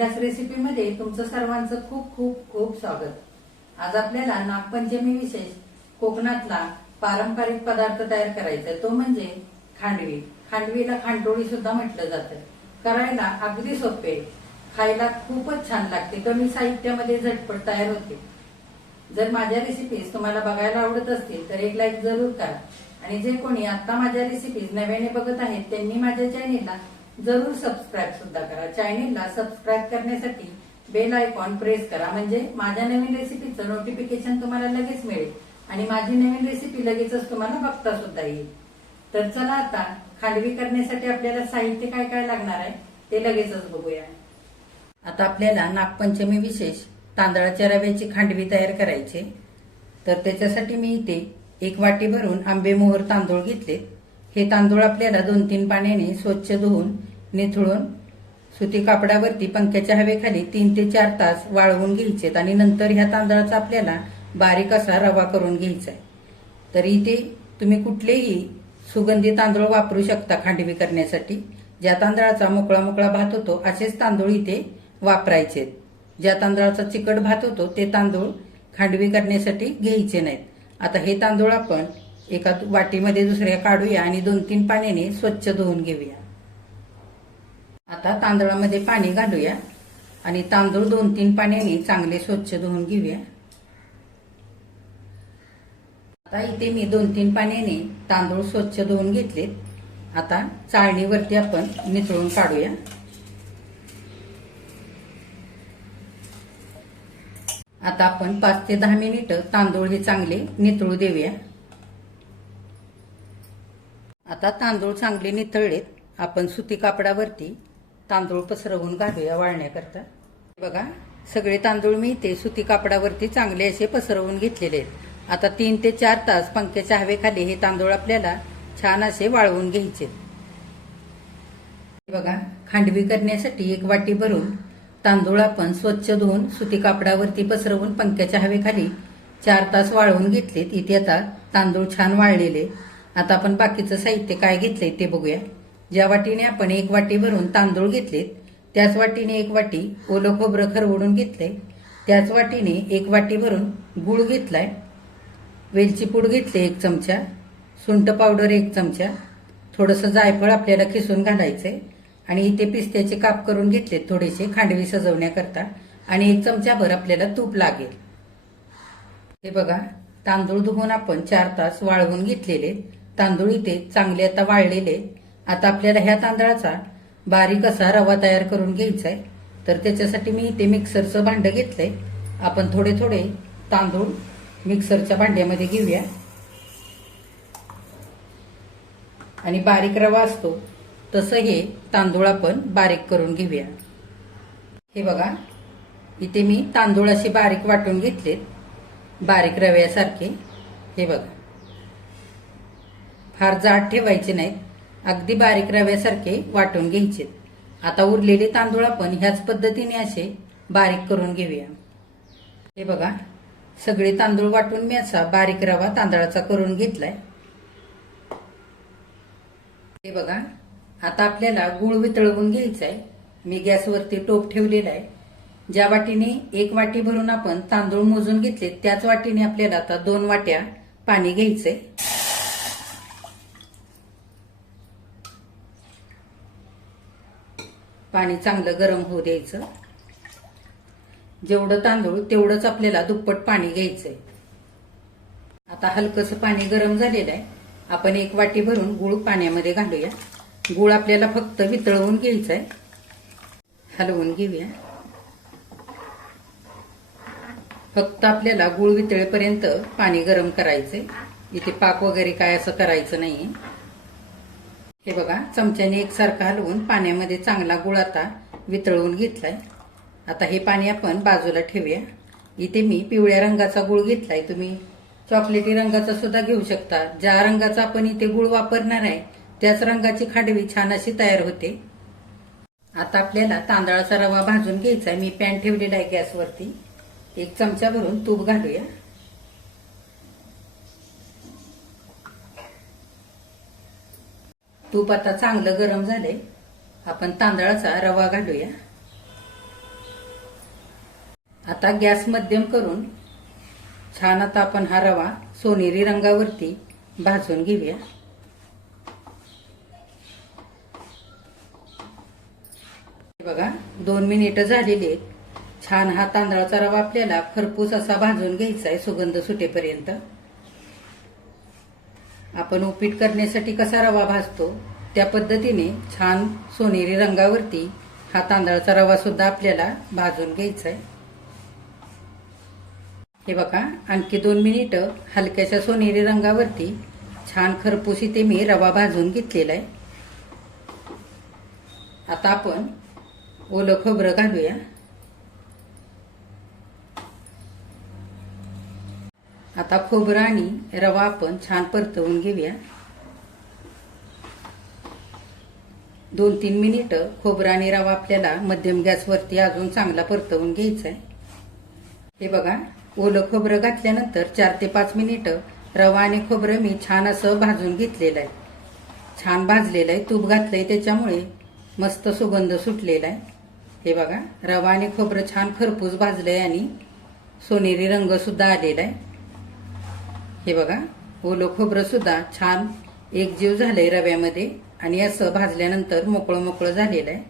कैलास रेसिपीमध्ये तुमचं सर्वांचं खूप खूप खूप स्वागत. आज आपल्याला नागपंचमी विशेष कोकणातला पारंपरिक पदार्थ तयार करायचा. आहे. तो म्हणजे खांडवी. खांडवीला खांडोळी सुद्धा म्हटलं जातं. करायला अगदी सोपे. खायला खूपच छान लागते. कमी साहित्यामध्ये झटपट तयार होते. जर माझ्या रेसिपीज तुम्हाला बघायला आवडत असतील तर एक लाईक जरूर करा. आणि जे कोणी आता माझ्या रेसिपीज नव्याने बघत आहेत त्यांनी माझ्या चॅनेलला जरूर सबस्क्राईब सुद्धा करा. चॅनेलला सबस्क्राईब करण्यासाठी बेल आयकॉन प्रेस करा. म्हणजे माझ्या नवीन रेसिपीचं नोटिफिकेशन तुम्हाला लगेच मिळेल. आणि माझी नवीन रेसिपी लगेचच तुम्हाला बघता सुद्धा येईल. तर चला आता खांडवी करण्यासाठी आपल्याला साहित्य काय काय लागणार आहे ते लगेचच बघूया. आता आपल्याला नागपंचमी विशेष तांदळाच्या रव्याची खांडवी तयार करायची. तर त्याच्यासाठी मी इथे एक वाटी भरून आंबेमोहर तांदूळ घेतले हे तांदूळ आपल्याला दोन तीन पाण्याने स्वच्छ धुवून निथळून सुती कापडावरती पंख्याच्या हवेखाली तीन ते चार तास वाळवून घ्यायचेत आणि नंतर ह्या तांदळाचा आपल्याला बारीक असा रवा करून घ्यायचा आहे तर इथे तुम्ही कुठलेही सुगंधी तांदूळ वापरू शकता खांडवी करण्यासाठी. ज्या तांदळाचा मोकळा मोकळा भात होतो असेच तांदूळ इथे वापरायचे ज्या तांदळाचा चिकट भात होतो ते तांदूळ खांडवी करण्यासाठी घ्यायचे नाहीत. आता हे तांदूळ आपण एका वाटीमध्ये दुसऱ्या काढूया आणि दोन तीन पाण्याने स्वच्छ धुवून घेऊया. आता तांदळामध्ये पाणी घालूया. आणि तांदूळ दोन तीन पाण्याने चांगले स्वच्छ धुवून घेऊया. आता इथे मी दोन तीन पाण्याने तांदूळ स्वच्छ धुवून घेतलेत. आता चाळणीवरती आपण नितळून काढूया. आता आपण पाच ते दहा मिनिटं तांदूळ हे चांगले नितळू देऊया. आता तांदूळ चांगले नितळलेत. आपण सुती कापडावरती तांदूळ पसरवून घालूया वाळण्याकरता. बघा सगळे तांदूळ मी इथे सुती कापडावरती चांगले असे पसरवून घेतलेले आहेत. आता तीन ते चार तास पंख्याच्या हवेखाली हे तांदूळ आपल्याला छान असे वाळवून घ्यायचे. बघा खांडवी करण्यासाठी एक वाटी भरून तांदूळ आपण स्वच्छ धुवून सुती कापडावरती पसरवून पंख्याच्या हवेखाली चार तास वाळवून घेतलेत. इथे आता तांदूळ छान वाळलेले आता आपण बाकीचं साहित्य काय घेतलंय ते बघूया. ज्या वाटीने आपण एक वाटी भरून तांदूळ घेतलेत त्याच वाटीने एक वाटी ओलं खोबरं खरवडून घेतले त्याच वाटीने एक वाटी भरून गुळ घेतलाय वेलची पूड घेतले एक चमचा सुंठ पावडर एक चमचा थोडंसं जायफळ आपल्याला खिसून घालायचंय आणि इथे पिस्त्याचे काप करून घेतले थोडेसे खांडवी सजवण्याकरता आणि एक चमचाभर आपल्याला तूप लागेल. हे बघा तांदूळ धुवून आपण चार तास वाळवून घेतलेले तांदूळ इथे चांगले आता वाळलेले आता आपल्याला ह्या तांदळाचा बारीक असा रवा तयार करून घ्यायचा आहे तर त्याच्यासाठी मी इथे मिक्सरचं भांडं घेतलंय. आपण थोडे थोडे तांदूळ मिक्सरच्या भांड्यामध्ये घेऊया. आणि बारीक रवा असतो तसं हे तांदूळ आपण बारीक करून घेऊया. हे बघा इथे मी तांदूळ असे बारीक वाटून घेतलेत. बारीक रव्यासारखे. हे बघा. फार जाड ठेवायचे नाहीत. अगदी बारीक रव्यासारखे वाटून घ्यायचे. आता उरलेले तांदूळ आपण ह्याच पद्धतीने असे बारीक करून घेऊया. हे बघा सगळे तांदूळ वाटून मी असा बारीक रवा तांदळाचा करून घेतलाय. हे बघा आता आपल्याला गुळ वितळवून घ्यायचा आहे मी गॅसवरती टोप ठेवलेला आहे. ज्या वाटीने एक वाटी भरून आपण तांदूळ मोजून घेतले त्याच वाटीने आपल्याला आता दोन वाट्या पाणी घ्यायचंय. पाणी चांगलं गरम होऊ द्यायचं. जेवढं तांदूळ तेवढंच आपल्याला दुप्पट पाणी घ्यायचंय. आता हलकंसं पाणी गरम झालेलं आहे. आपण एक वाटी भरून गुळ पाण्यामध्ये घालूया. गुळ आपल्याला फक्त वितळवून घ्यायचं आहे हलवून घेऊया. फक्त आपल्याला गुळ वितळेपर्यंत पाणी गरम करायचंय. इथे पाक वगैरे काय असं करायचं नाहीये. हे बघा चमच्याने एकसारखं हलवून पाण्यामध्ये चांगला गुळ आता वितळवून घेतलाय. आता हे पाणी आपण बाजूला ठेवूया. इथे मी पिवळ्या रंगाचा गुळ घेतलाय. तुम्ही चॉकलेटी रंगाचा सुद्धा घेऊ शकता. ज्या रंगाचा आपण इथे गुळ वापरणार आहे त्याच रंगाची खाडवी छान अशी तयार होते. आता आपल्याला तांदळाचा रवा भाजून घ्यायचा आहे. मी पॅन ठेवलेला आहे गॅसवरती. एक चमचा भरून तूप घालूया. तूप आता चांगलं गरम झालंय. आपण तांदळाचा रवा घालूया. आता गॅस मध्यम करून छान आता आपण हा रवा सोनेरी रंगावरती भाजून घेऊया. बघा दोन मिनिटं झालेली आहेत. छान हा तांदळाचा रवा आपल्याला खरपूस असा भाजून घ्यायचा आहे सुगंध सुटेपर्यंत. आपण उपीट करण्यासाठी कसा रवा भाजतो त्या पद्धतीने छान सोनेरी रंगावरती हा तांदळाचा रवा सुद्धा आपल्याला भाजून घ्यायचा आहे हे बघा आणखी दोन मिनिटं हलक्याच्या सोनेरी रंगावरती छान खरपूस इथे मी रवा भाजून घेतलेला आहे आता आपण ओलं खोबरं घालूया. आता खोबरं आणि रवा आपण छान परतवून घेऊया. दोन तीन मिनिटं खोबरं आणि रवा आपल्याला मध्यम गॅसवरती अजून चांगला परतवून घ्यायचा आहे हे बघा ओलं खोबरं घातल्यानंतर चार ते पाच मिनिटं रवा आणि खोबरं मी छान असं भाजून घेतलेलं आहे छान भाजलेलं आहे तूप घातलंय त्याच्यामुळे मस्त सुगंध सुटलेला आहे हे बघा रवा आणि खोबरं छान खरपूस भाजलंय आणि सोनेरी रंगसुद्धा आलेला आहे हे बघा हो ओलं खोबरं सुद्धा छान एकजीव झालंय रव्यामध्ये आणि असं भाजल्यानंतर मोकळं मोकळं झालेलं आहे.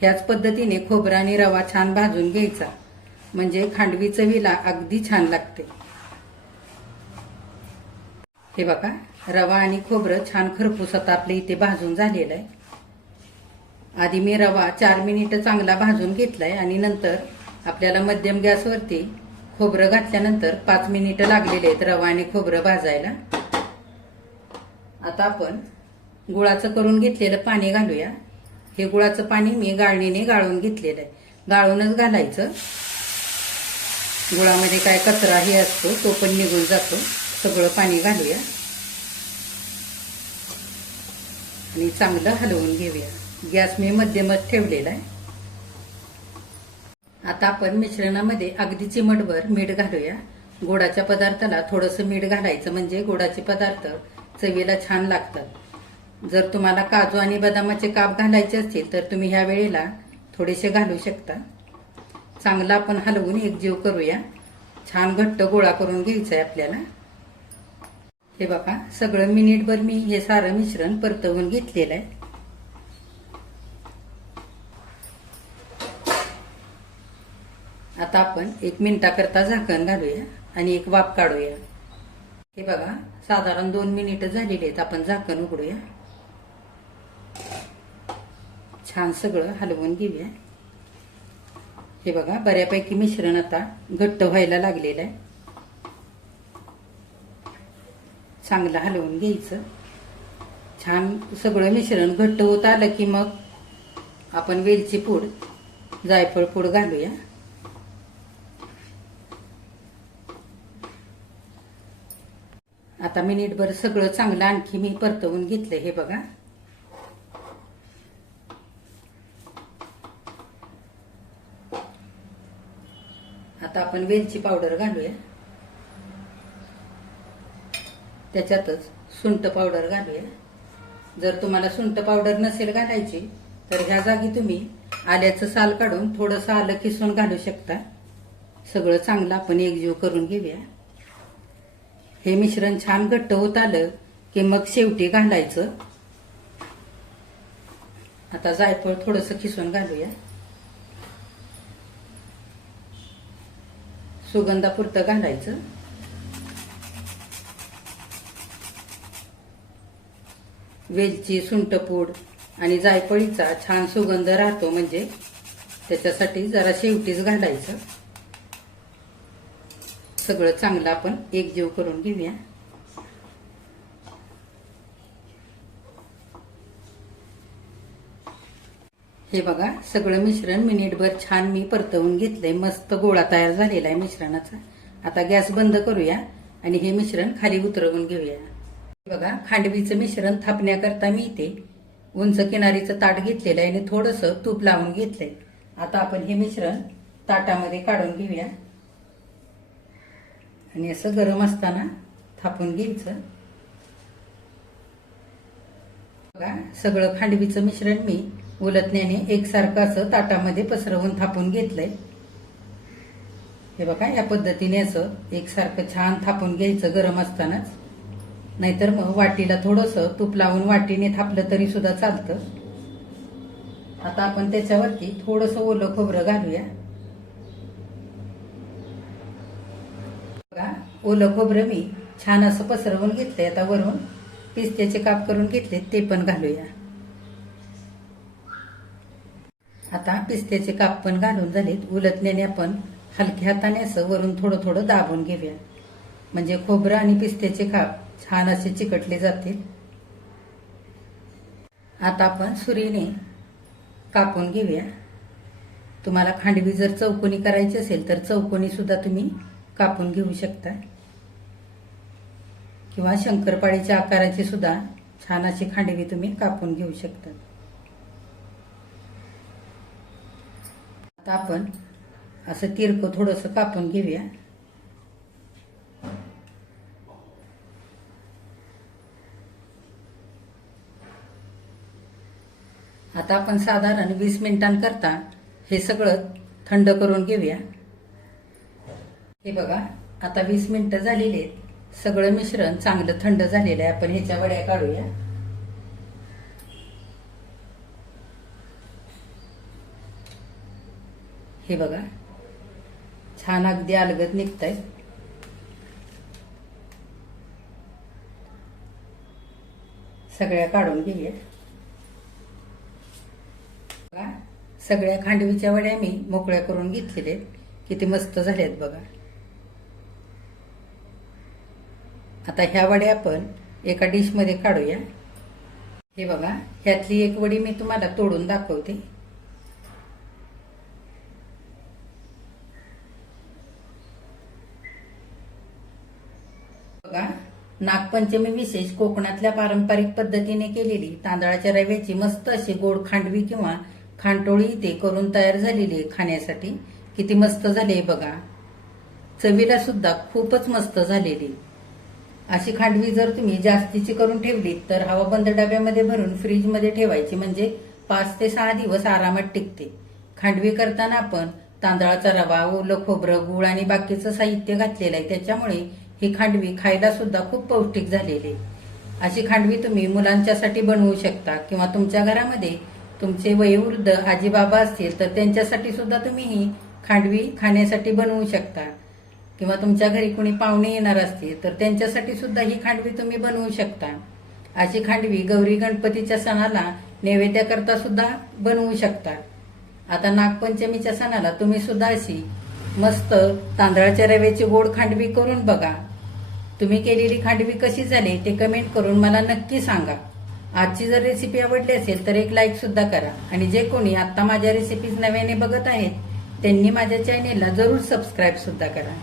ह्याच पद्धतीने खोबरं आणि रवा छान भाजून घ्यायचा. म्हणजे खांडवी चवीला अगदी छान लागते. हे बघा रवा आणि खोबरं छान खरपूस आता आपल्या इथे भाजून झालेलं आहे. आधी मी रवा चार मिनिटं चांगला भाजून घेतलाय आणि नंतर आपल्याला मध्यम गॅसवरती खोबरं घातल्यानंतर पाच मिनिटं लागलेले आहेत रवा आणि खोबरं भाजायला. आता आपण गुळाचं करून घेतलेलं पाणी घालूया. हे गुळाचं पाणी मी गाळणीने गाळून घेतलेलं आहे. गाळूनच घालायचं. गुळामध्ये काय कचराही असतो तो पण निघून जातो. सगळं पाणी घालूया. आणि चांगलं हलवून घेऊया. गॅस मी मध्यमच ठेवलेला आहे. आता आपण मिश्रणामध्ये अगदी चिमटभर मीठ घालूया. गोडाच्या पदार्थाला थोडंसं मीठ घालायचं म्हणजे गोडाचे पदार्थ चवीला छान लागतात. जर तुम्हाला काजू आणि बदामाचे काप घालायचे असतील तर तुम्ही ह्या वेळेला थोडेसे घालू शकता. चांगला आपण हलवून एकजीव करूया. छान घट्ट गोळा करून घ्यायचा आहे आपल्याला. हे बघा सगळं मिनिटभर मी हे सारं मिश्रण परतवून घेतलेलं आहे. आता आपण एक मिनिटाकरता झाकण घालूया आणि एक वाफ काढूया. हे बघा साधारण दोन मिनिटं झालेली आहेत. आपण झाकण उघडूया. छान सगळं हलवून घेऊया. हे बघा बऱ्यापैकी मिश्रण आता घट्ट व्हायला लागलेलं आहे. चांगलं हलवून घ्यायचं. छान सगळं मिश्रण घट्ट होत आलं की मग आपण वेलची पूड जायफळ पूड घालूया. आता मिनिटभर सगळं चांगलं आणखी मी परतवून घेतलं हे बघा. आता आपण वेलची पावडर घालूया. त्याच्यातच सुंट पावडर घालूया. जर तुम्हाला सुंट पावडर नसेल घालायची तर ह्या जागी तुम्ही आल्याचं साल काढून थोडंसं आलं किसून घालू शकता. सगळं चांगलं आपण एकजीव करून घेऊया. हे मिश्रण छान घट्ट होत आलं की मग शेवटी घालायचं. आता जायफळ थोडस खिसून घालूया. सुगंधापुरतं घालायचं. वेलची सुंटपूड आणि जायफळीचा छान सुगंध राहतो म्हणजे त्याच्यासाठी जरा शेवटीच घालायचं. सगळं चांगलं आपण एकजीव करून घेऊया. हे बघा सगळं मिश्रण मिनिटभर छान मी परतवून घेतलंय. मस्त गोळा तयार झालेला आहे मिश्रणाचा. आता गॅस बंद करूया आणि हे मिश्रण खाली उतरवून घेऊया. बघा खांडवीचं मिश्रण थापण्याकरता मी इथे उंच किनारीचं ताट घेतलेलं आहे आणि थोडंसं तूप लावून घेतलंय. आता आपण हे मिश्रण ताटामध्ये काढून घेऊया. आणि असं गरम असताना थापून घ्यायचं. बघा सगळं खांडवीचं मिश्रण मी उलटण्याने एकसारखं असं ताटामध्ये पसरवून थापून घेतलंय. हे बघा या पद्धतीने असं एकसारखं छान थापून घ्यायचं गरम असतानाच. नाहीतर मग वाटीला थोडंसं तूप लावून वाटीने थापलं तरी सुद्धा चालतं. आता आपण त्याच्यावरती थोडंसं ओलं खोबरं घालूया बघा ओलं खोबरं मी छान असं पसरवून घेतलंय आता वरून. पिस्त्याचे काप करून घेतले ते पण घालूया. आता पिस्त्याचे काप पण घालून झालेत. उलटल्याने आपण हलक्या हाताने असं वरून थोडं थोडं दाबून घेऊया. म्हणजे खोबरं आणि पिस्त्याचे काप छान असे चिकटले जातील. आता आपण सुरीने कापून घेऊया. तुम्हाला खांडवी जर चौकोनी करायची असेल तर चौकोनी सुद्धा तुम्ही कापून घेऊ शकता. किंवा शंकरपाळीच्या आकाराची सुद्धा छान अशी खांडवी तुम्ही कापून घेऊ शकता. आता आपण असं तिरकं थोडंसं कापून घेऊया. आता आपण साधारण वीस मिनिटांकरता हे सगळं थंड करून घेऊया. हे बघा आता वीस मिनिटं झालेली आहेत. सगळं मिश्रण चांगलं थंड झालेलं आहे. आपण ह्याच्या वड्या काढूया. हे बघा. छान अगदी अलगद निघत सगळ्या काढून घेऊया बघा. सगळ्या खांडवीच्या वड्या मी मोकळ्या करून घेतलेल्या आहेत. किती मस्त झाल्यात बघा. आता ह्या वड्या आपण एका डिशमध्ये काढूया. हे बघा ह्यातली एक वडी मी तुम्हाला तोडून दाखवते. बघा नागपंचमी विशेष कोकणातल्या पारंपरिक पद्धतीने केलेली तांदळाच्या रव्याची मस्त अशी गोड खांडवी किंवा खांटोळी इथे करून तयार झालेली आहे खाण्यासाठी. किती मस्त झाली बघा. चवीला सुद्धा खूपच मस्त झालेली अशी खांडवी जर तुम्ही जास्तीची करून ठेवली तर हवा बंद डब्यामध्ये भरून फ्रीजमध्ये ठेवायची म्हणजे पाच ते सहा दिवस आरामात टिकते. खांडवी करताना आपण तांदळाचा रवा ओलं खोबरं गुळ आणि बाकीचं साहित्य घातलेलं आहे त्याच्यामुळे ही खांडवी खायला सुद्धा खूप पौष्टिक झालेली आहे. अशी खांडवी तुम्ही मुलांच्यासाठी बनवू शकता किंवा तुमच्या घरामध्ये तुमचे वयोवृद्ध आजीबाबा असतील तर त्यांच्यासाठी सुद्धा तुम्ही ही खांडवी खाण्यासाठी बनवू शकता. किंवा तुमच्या घरी कोणी पाहुणे येणार असतील तर त्यांच्यासाठी सुद्धा ही खांडवी तुम्ही बनवू शकता. अशी खांडवी गौरी गणपतीच्या सणाला नैवेद्याकरता सुद्धा बनवू शकता. आता नागपंचमीच्या सणाला तुम्ही सुद्धा अशी मस्त तांदळाच्या रव्याची गोड खांडवी करून बघा. तुम्ही केलेली खांडवी कशी झाली ते कमेंट करून मला नक्की सांगा. आजची जर रेसिपी आवडली असेल तर एक लाईक सुद्धा करा. आणि जे कोणी आता माझ्या रेसिपीज नव्याने बघत आहेत त्यांनी माझ्या चॅनेलला जरूर सबस्क्राईब सुद्धा करा.